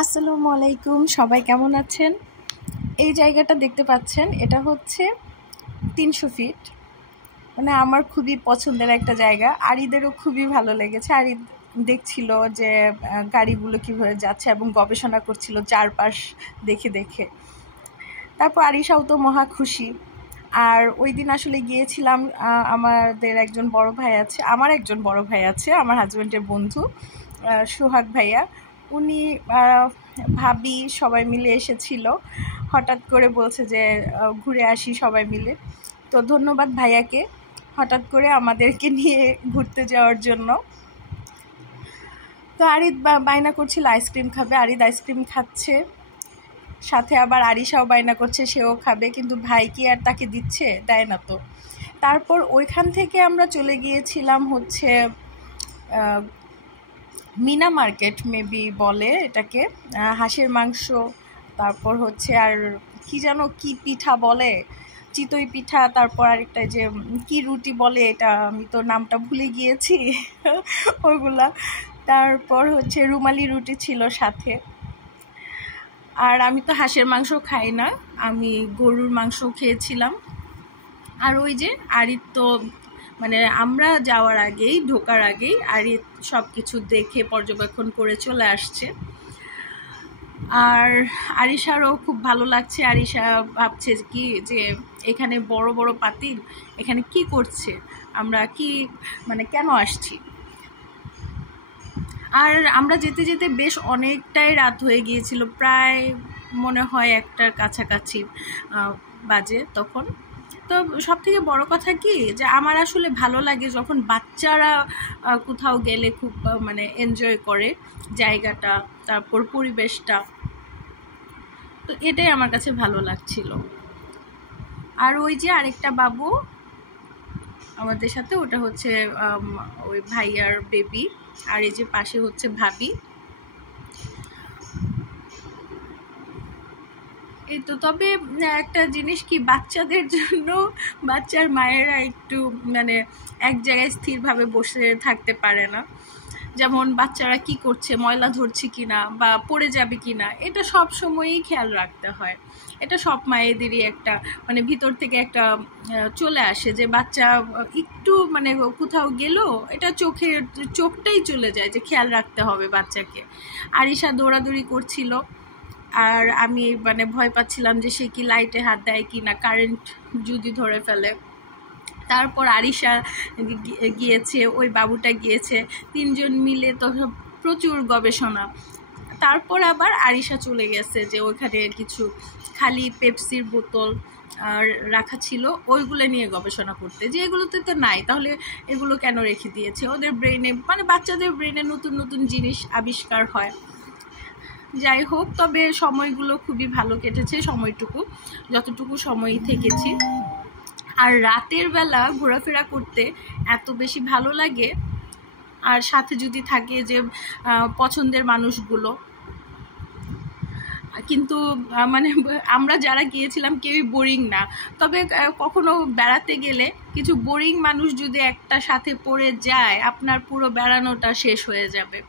আসসালামু আলাইকুম, সবাই কেমন আছেন? এই জায়গাটা দেখতে পাচ্ছেন, এটা হচ্ছে 300 ফিট। মানে আমার খুবই পছন্দের একটা জায়গা। আরিদেরও খুবই ভালো লেগেছে। আরিদ দেখছিল যে গাড়িগুলো কীভাবে যাচ্ছে এবং গবেষণা করছিল চারপাশ দেখে দেখে। তারপর আরিশাও তো মহা খুশি। আর ওই দিন আসলে গিয়েছিলাম, আমাদের একজন বড় ভাই আছে, আমার হাজব্যান্ডের বন্ধু সোহাগ ভাইয়া। উনি ভাবি সবাই মিলে এসেছিল। হঠাৎ করে বলছে যে ঘুরে আসি সবাই মিলে। তো ধন্যবাদ ভাইয়াকে হঠাৎ করে আমাদেরকে নিয়ে ঘুরতে যাওয়ার জন্য। তো আরিদ বায়না করছিল আইসক্রিম খাবে, আরিদ আইসক্রিম খাচ্ছে, সাথে আবার আরিশাও বায়না করছে সেও খাবে, কিন্তু ভাই কি আর তাকে দিচ্ছে? দেয় না তো। তারপর ওইখান থেকে আমরা চলে গিয়েছিলাম হচ্ছে মিনা মার্কেট মেবি বলে এটাকে, হাঁসের মাংস, তারপর হচ্ছে আর কি যেন কি পিঠা বলে, চিতই পিঠা, তারপর আরেকটা যে কি রুটি বলে, এটা আমি তো নামটা ভুলে গিয়েছি ওইগুলা। তারপর হচ্ছে রুমালি রুটি ছিল সাথে। আর আমি তো হাঁসের মাংস খাই না, আমি গরুর মাংস খেয়েছিলাম। আর ওই যে আরিদ তো মানে আমরা যাওয়ার আগেই, ঢোকার আগেই আরিদ সব কিছু দেখে পর্যবেক্ষণ করে চলে আসছে। আর আরিশারও খুব ভালো লাগছে। আরিশা ভাবছে কি যে এখানে বড় বড় পাতিল, এখানে কি করছে, আমরা কি মানে কেন আসছি। আর আমরা যেতে যেতে বেশ অনেকটাই রাত হয়ে গিয়েছিল, প্রায় মনে হয় 1টার কাছাকাছি বাজে তখন। তো সবথেকে বড় কথা কি যে আমার আসলে ভালো লাগে যখন বাচ্চারা কোথাও গেলে খুব মানে এনজয় করে জায়গাটা, তারপর পরিবেশটা। তো এটাই আমার কাছে ভালো লাগছিল। আর ওই যে আরেকটা বাবু আমাদের সাথে, ওটা হচ্ছে ওই ভাইয়ার বেবি। আর এই যে পাশে হচ্ছে ভাবি। এই তো, তবে একটা জিনিস কি, বাচ্চাদের জন্য বাচ্চার মায়েরা একটু মানে এক জায়গায় স্থিরভাবে বসে থাকতে পারে না। যেমন বাচ্চারা কি করছে, ময়লা ধরছে কিনা বা পড়ে যাবে কিনা, এটা সব সময়ই খেয়াল রাখতে হয়। এটা সব মায়েদেরই একটা মানে ভিতর থেকে একটা চলে আসে যে বাচ্চা একটু মানে কোথাও গেল, এটা চোখটাই চলে যায় যে খেয়াল রাখতে হবে বাচ্চাকে। আরিশা দৌড়াদৌড়ি করছিল, আর আমি মানে ভয় পাচ্ছিলাম যে সে কি লাইটে হাত দেয় কি না, কারেন্ট যদি ধরে ফেলে। তারপর আরিশা গিয়েছে, ওই বাবুটা গিয়েছে, 3জন মিলে তো প্রচুর গবেষণা। তারপর আবার আরিশা চলে গেছে যে ওইখানে কিছু খালি পেপসির বোতল রাখা ছিল, ওইগুলো নিয়ে গবেষণা করতে, যে এগুলোতে তো নাই, তাহলে এগুলো কেন রেখে দিয়েছে। ওদের ব্রেনে মানে বাচ্চাদের ব্রেনে নতুন নতুন জিনিস আবিষ্কার হয়। যাই হোক, তবে সময়গুলো খুবই ভালো কেটেছে, সময়টুকু যতটুকু সময় থেকেছি। আর রাতের বেলা ঘোরাফেরা করতে এত বেশি ভালো লাগে, আর সাথে যদি থাকে যে পছন্দের মানুষগুলো। কিন্তু মানে আমরা যারা গিয়েছিলাম কেউই বোরিং না। তবে কখনো বেড়াতে গেলে কিছু বোরিং মানুষ যদি একটা সাথে পড়ে যায়, আপনার পুরো বেড়ানোটা শেষ হয়ে যাবে।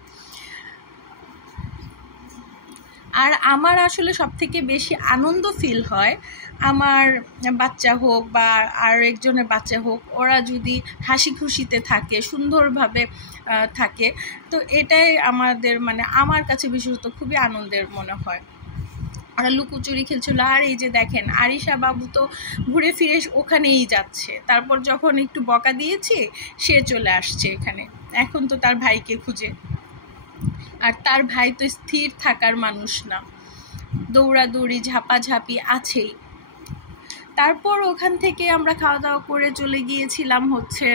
আর আমার আসলে সবথেকে বেশি আনন্দ ফিল হয় আমার বাচ্চা হোক বা আর একজনের বাচ্চা হোক, ওরা যদি হাসি খুশিতে থাকে, সুন্দরভাবে থাকে, তো এটাই আমাদের মানে আমার কাছে বিশেষত খুবই আনন্দের মনে হয়। ওরা লুকোচুরি খেলছিল। আর এই যে দেখেন আরিশা বাবু তো ঘুরে ফিরে ওখানেই যাচ্ছে। তারপর যখন একটু বকা দিয়েছি, সে চলে আসছে এখানে, এখন তো তার ভাইকে খুঁজে। আর তার ভাই তো স্থির থাকার মানুষ না, দৌড়াদৌড়ি ঝাপাঝাপি আছেই। তারপর ওখান থেকে আমরা খাওয়া দাওয়া করে চলে গিয়েছিলাম হচ্ছে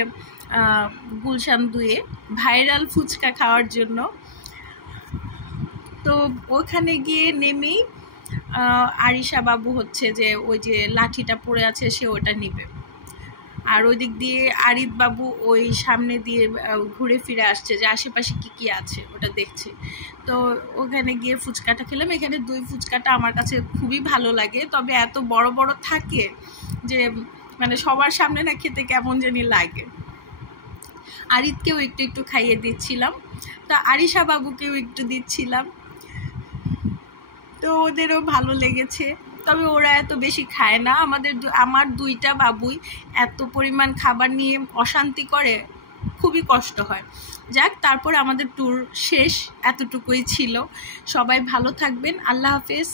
গুলশান 2-এ ভাইরাল ফুচকা খাওয়ার জন্য। তো ওখানে গিয়ে নেমেই আরিশা বাবু হচ্ছে যে ওই যে লাঠিটা পড়ে আছে, সে ওটা নেবে। আর ওই দিক দিয়ে আরিদ বাবু ওই সামনে দিয়ে ঘুরে ফিরে আসছে যে আশেপাশে কি কি আছে ওটা দেখছে। তো ওখানে গিয়ে ফুচকাটা খেলাম। এখানে দই ফুচকাটা আমার কাছে খুবই ভালো লাগে, তবে এত বড় বড় থাকে যে মানে সবার সামনে না খেতে কেমন জানি লাগে। আরিদকেও একটু একটু খাইয়ে দিচ্ছিলাম, তা আরিশা বাবুকেও একটু দিচ্ছিলাম। তো ওদেরও ভালো লেগেছে। তবে ওরা এত বেশি খায় না, আমার দুইটা বাবুই এত পরিমাণ খাবার নিয়ে অশান্তি করে, খুবই কষ্ট হয়। যাক, তারপর আমাদের ট্যুর শেষ, এতটুকুই ছিল। সবাই ভালো থাকবেন, আল্লাহ হাফেজ।